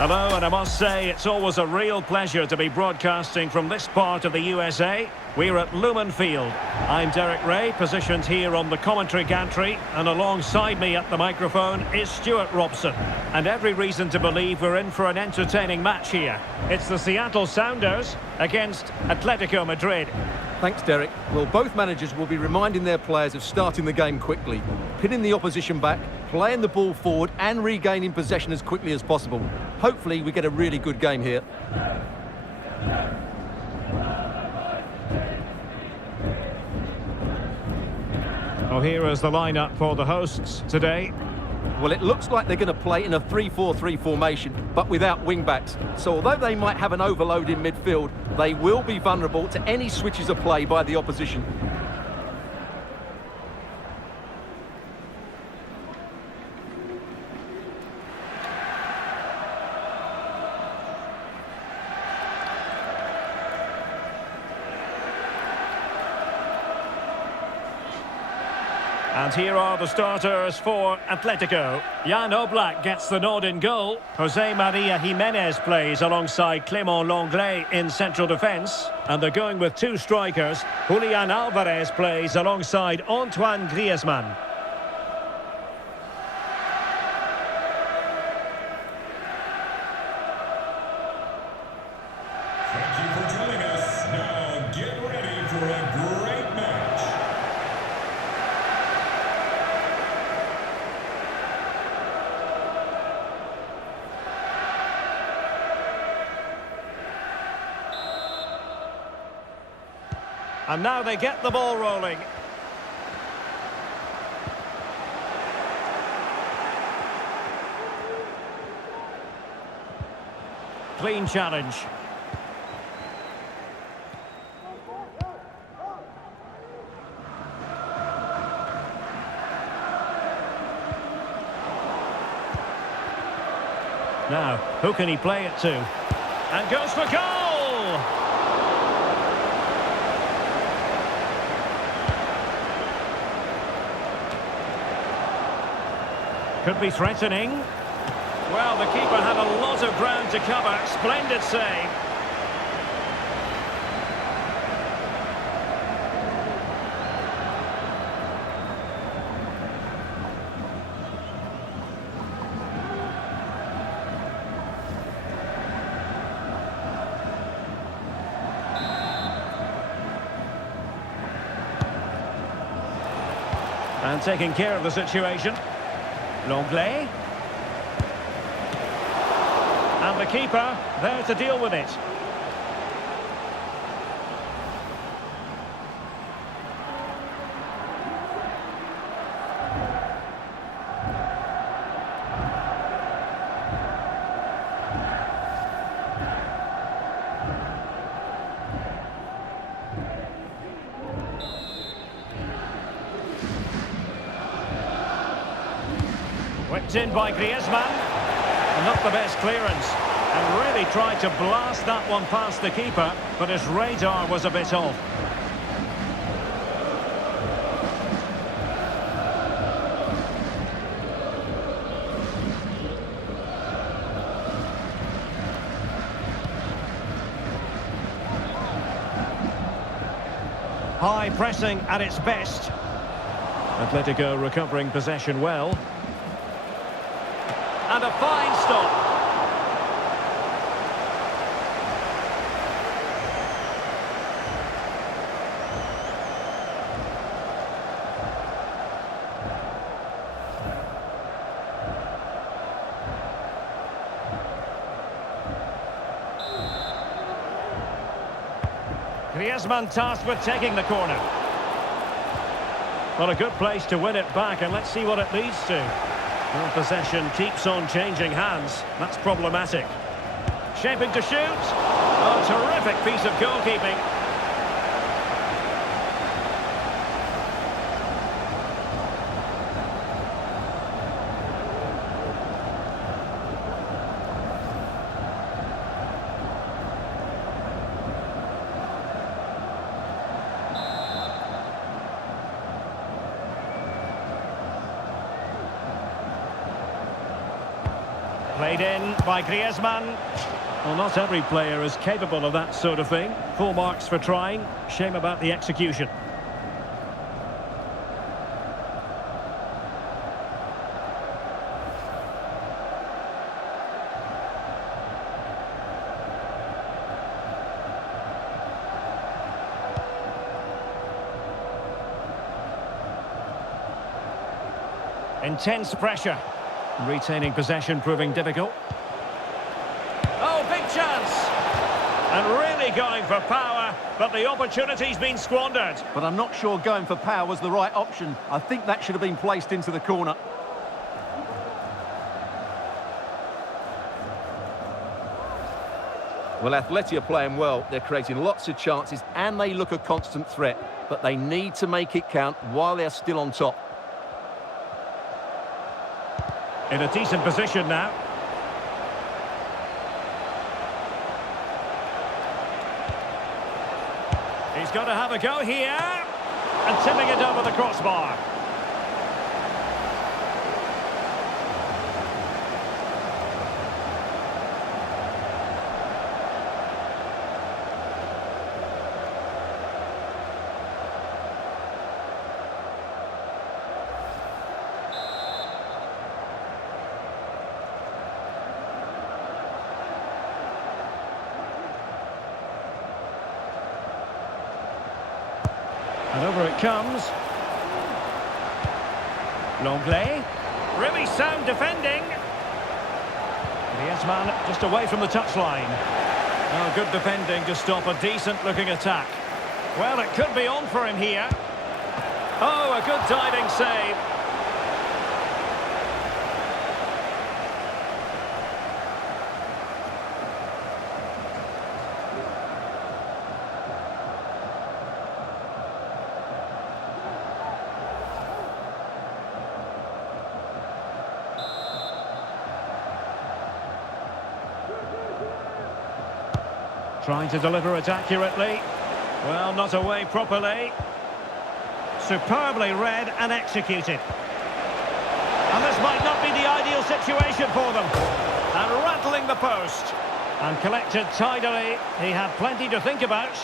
Hello, and I must say it's always a real pleasure to be broadcasting from this part of the USA. We're at Lumen Field. I'm Derek Ray, positioned here on the commentary gantry, and alongside me at the microphone is Stuart Robson. And every reason to believe we're in for an entertaining match here. It's the Seattle Sounders against Atletico Madrid. Thanks, Derek. Well, both managers will be reminding their players of starting the game quickly, pinning the opposition back, playing the ball forward and regaining possession as quickly as possible. Hopefully we get a really good game here. Well, here is the lineup for the hosts today. Well, it looks like they're going to play in a 3-4-3 formation, but without wing-backs. So although they might have an overload in midfield, they will be vulnerable to any switches of play by the opposition. And here are the starters for Atletico. Jan Oblak gets the nod in goal. Jose Maria Jimenez plays alongside Clément Lenglet in central defence. And they're going with two strikers. Julian Alvarez plays alongside Antoine Griezmann. Thank you for joining us. Now get ready for a great match. And now they get the ball rolling. Clean challenge. Now, who can he play it to? And goes for goal! Could be threatening. Well, the keeper had a lot of ground to cover. Splendid save. And taking care of the situation. Lenglet. And the keeper there to deal with it. Whipped in by Griezmann. Not the best clearance. And really tried to blast that one past the keeper, but his radar was a bit off. High pressing at its best. Atletico recovering possession well. And a fine stop. Griezmann tasked with taking the corner. Well, a good place to win it back, and let's see what it leads to. Well, possession keeps on changing hands. That's problematic. Shaping to shoot. Oh, terrific piece of goalkeeping. Played in by Griezmann. Well, not every player is capable of that sort of thing. Full marks for trying. Shame about the execution. Intense pressure. Retaining possession proving difficult. Oh, big chance! And really going for power, but the opportunity's been squandered. But I'm not sure going for power was the right option. I think that should have been placed into the corner. Well, Atleti are playing well. They're creating lots of chances and they look a constant threat. But they need to make it count while they're still on top. In a decent position now. He's got to have a go here. And tipping it over the crossbar. And over it comes. Longley. Really sound defending. Griezmann just away from the touchline. Oh, good defending to stop a decent-looking attack. Well, it could be on for him here. Oh, a good diving save. Trying to deliver it accurately. Well, not away properly. Superbly read and executed. And this might not be the ideal situation for them. And rattling the post. And collected tidily. He had plenty to think about.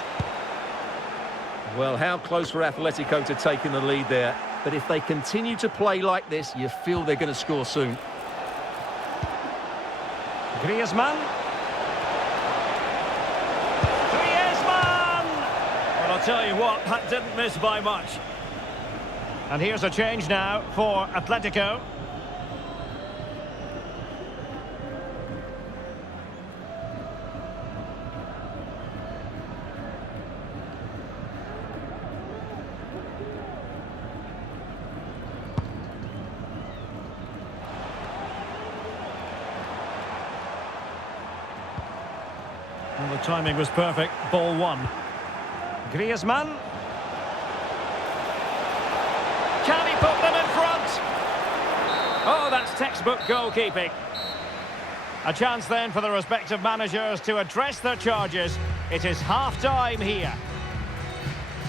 Well, how close for Atletico to taking the lead there. But if they continue to play like this, you feel they're going to score soon. Griezmann. I'll tell you what, that didn't miss by much. And here's a change now for Atletico. Well, the timing was perfect. Ball one. Griezmann. Can he put them in front? Oh, that's textbook goalkeeping. A chance then for the respective managers to address their charges. It is half-time here.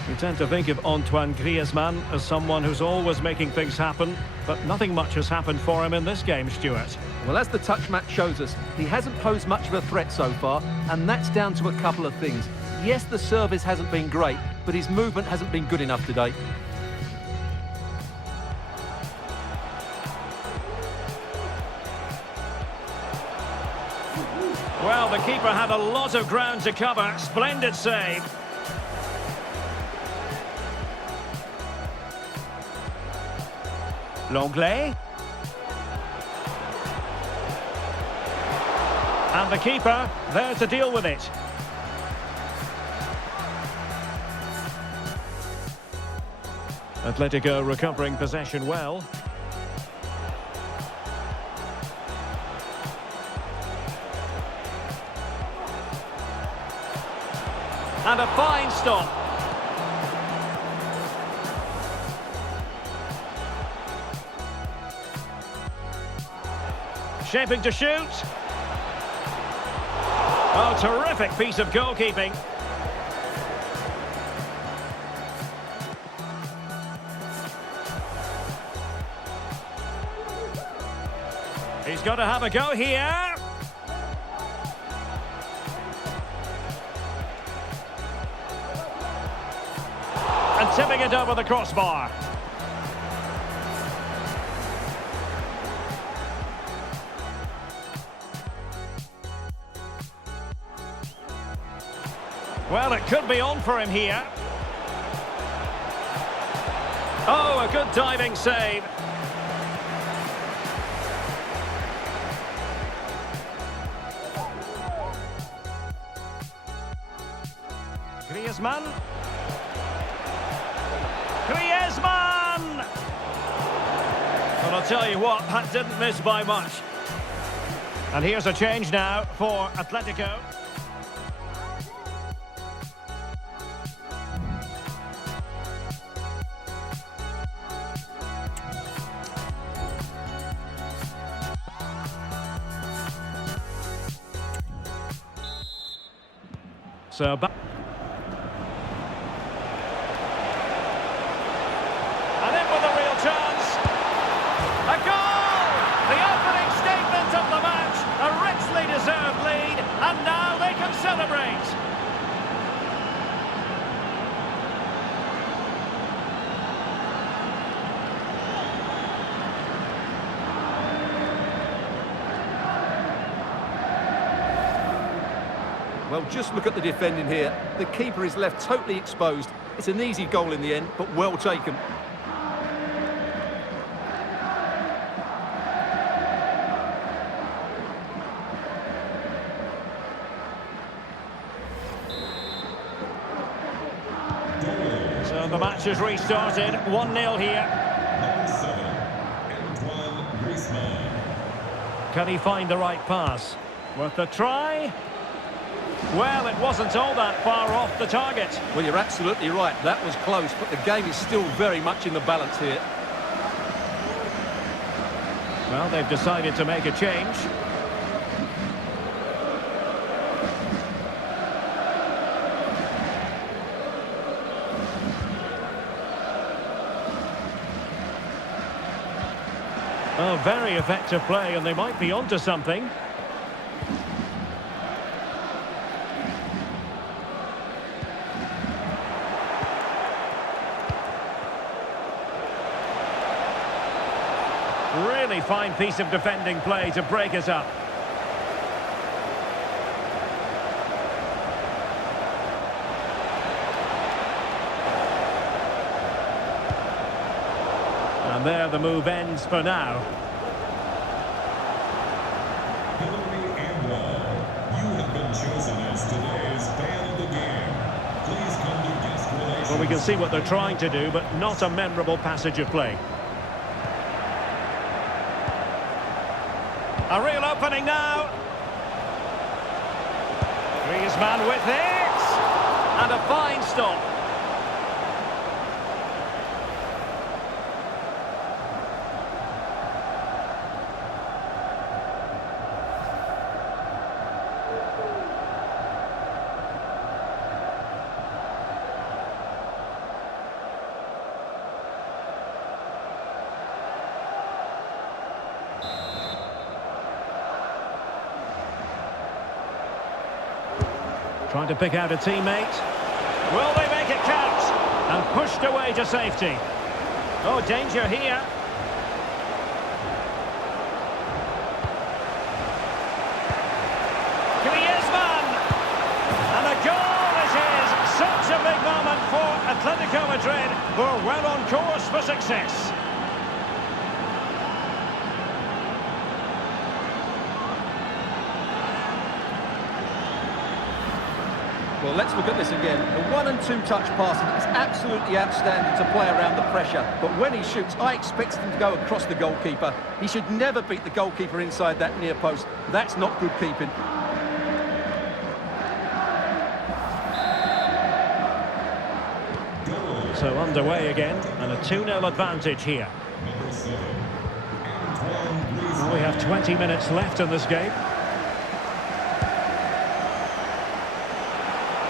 We tend to think of Antoine Griezmann as someone who's always making things happen, but nothing much has happened for him in this game, Stuart. Well, as the touch match shows us, he hasn't posed much of a threat so far, and that's down to a couple of things. Yes, the service hasn't been great, but his movement hasn't been good enough today. Well, the keeper had a lot of ground to cover. Splendid save. Longley. And the keeper there to deal with it. Atletico recovering possession well. And a fine stop. Shaping to shoot. Oh, terrific piece of goalkeeping. He's He's got to have a go here. And tipping it over the crossbar. Well, it could be on for him here. Oh, a good diving save. Griezmann. Griezmann! Well, I'll tell you what, that didn't miss by much. And here's a change now for Atletico. So back. And in with a real chance. A goal! The opening statement of the match. A richly deserved lead. And now they can celebrate. Well, just look at the defending here. The keeper is left totally exposed. It's an easy goal in the end, but well taken. So the match has restarted. 1-0 here. Number 7, Irswanda. Can he find the right pass? Worth a try? Well, it wasn't all that far off the target. Well, you're absolutely right. That was close, but the game is still very much in the balance here. Well, they've decided to make a change. Oh, very effective play, and they might be onto something. Really fine piece of defending play to break us up. And there the move ends for now. Hillary and Wall, you have been chosen as today's fan of the game. Please come to guest relations. Well, we can see what they're trying to do, but not a memorable passage of play. A real opening now. Griezmann with it. And a fine stop. Trying to pick out a teammate. Will they make it count? And pushed away to safety. Oh, danger here. Griezmann! And a goal it is! Such a big moment for Atletico Madrid, who are well on course for success. Well, let's look at this again. The 1- and 2-touch passing is absolutely outstanding to play around the pressure. But when he shoots, I expect him to go across the goalkeeper. He should never beat the goalkeeper inside that near post. That's not good keeping. So underway again, and a 2-0 advantage here. Number 7, Well, we have 20 minutes left in this game.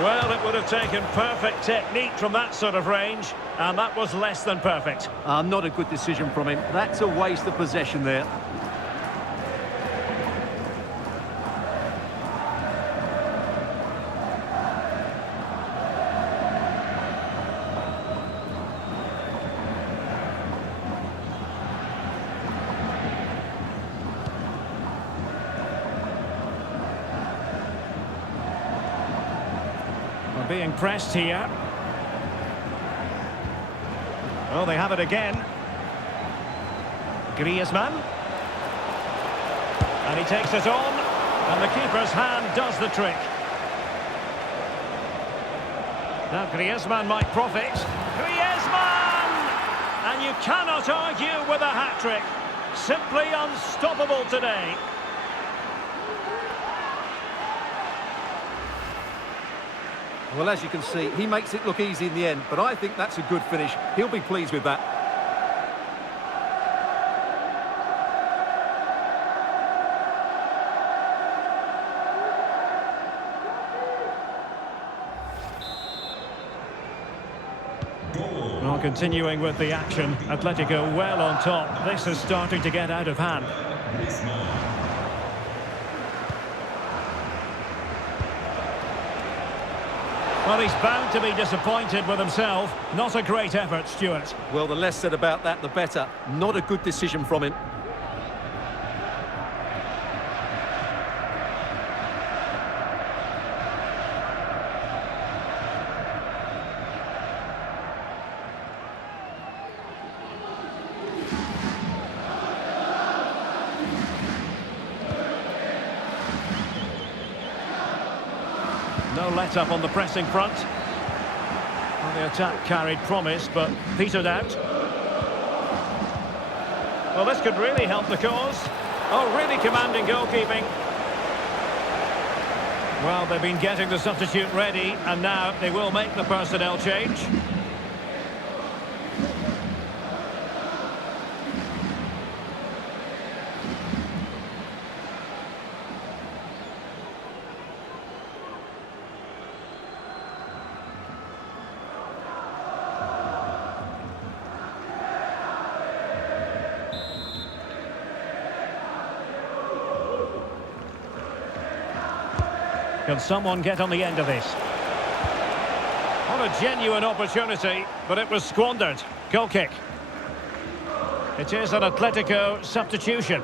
Well, it would have taken perfect technique from that sort of range, and that was less than perfect. Not a good decision from him. That's a waste of possession there. being pressed here. Oh, they have it again. Griezmann. And he takes it on. And the keeper's hand does the trick. Now Griezmann might profit. Griezmann! And you cannot argue with a hat-trick. Simply unstoppable today. Well, as you can see, he makes it look easy in the end, but I think that's a good finish. He'll be pleased with that. Well, continuing with the action, Atletico well on top. This is starting to get out of hand. Well, he's bound to be disappointed with himself. Not a great effort, Stuart. Well, the less said about that, the better. Not a good decision from him. No let-up on the pressing front. Well, the attack carried promise, but petered out. Well, this could really help the cause. Oh, really commanding goalkeeping. Well, they've been getting the substitute ready, and now they will make the personnel change. Can someone get on the end of this? What a genuine opportunity, but it was squandered. Goal kick. It is an Atletico substitution.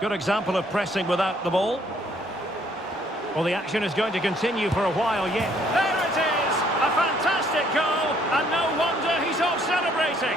Good example of pressing without the ball. Well, the action is going to continue for a while yet. There it is! A fantastic goal, and no wonder he's off celebrating.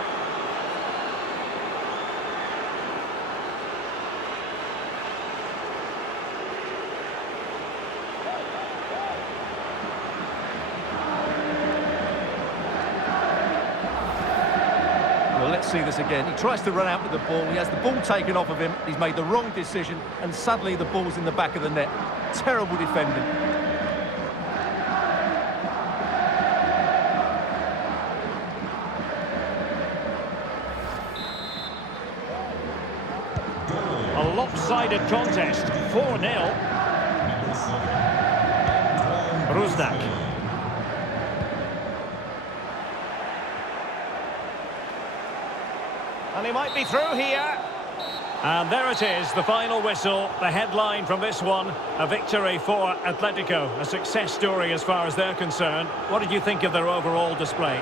Well, let's see this again. He tries to run out with the ball. He has the ball taken off of him. He's made the wrong decision, and suddenly the ball's in the back of the net. Terrible defending. A lopsided contest, 4-0. Rusnak. And he might be through here. And there it is, the final whistle, the headline from this one, a victory for Atletico, a success story as far as they're concerned. What did you think of their overall display?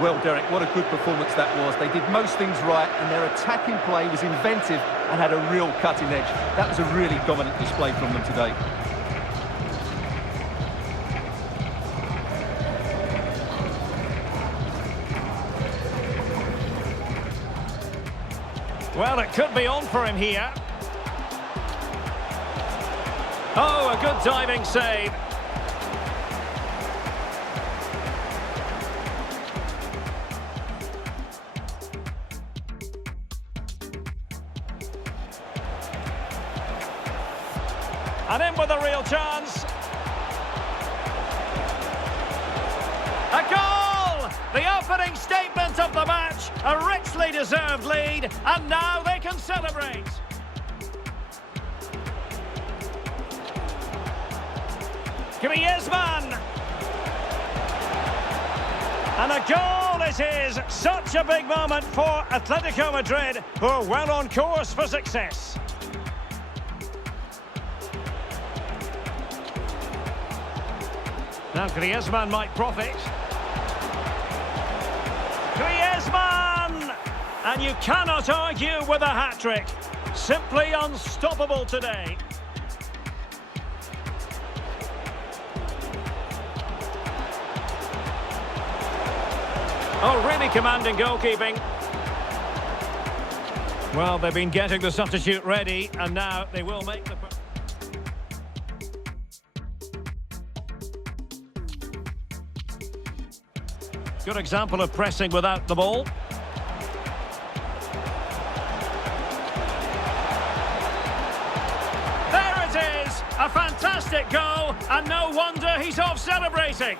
Well, Derek, what a good performance that was. They did most things right, and their attacking play was inventive and had a real cutting edge. That was a really dominant display from them today. Well, it could be on for him here. Oh, a good diving save. And in with a real chance. A goal! The opening statement of the match. A richly deserved lead, and now they can celebrate. Griezmann! And a goal it is! Such a big moment for Atletico Madrid, who are well on course for success. Now Griezmann might profit. Griezmann! And you cannot argue with a hat-trick. Simply unstoppable today. Oh, really commanding goalkeeping. Well, they've been getting the substitute ready, and now they will make the... Good example of pressing without the ball. There it is! A fantastic goal, and no wonder he's off celebrating.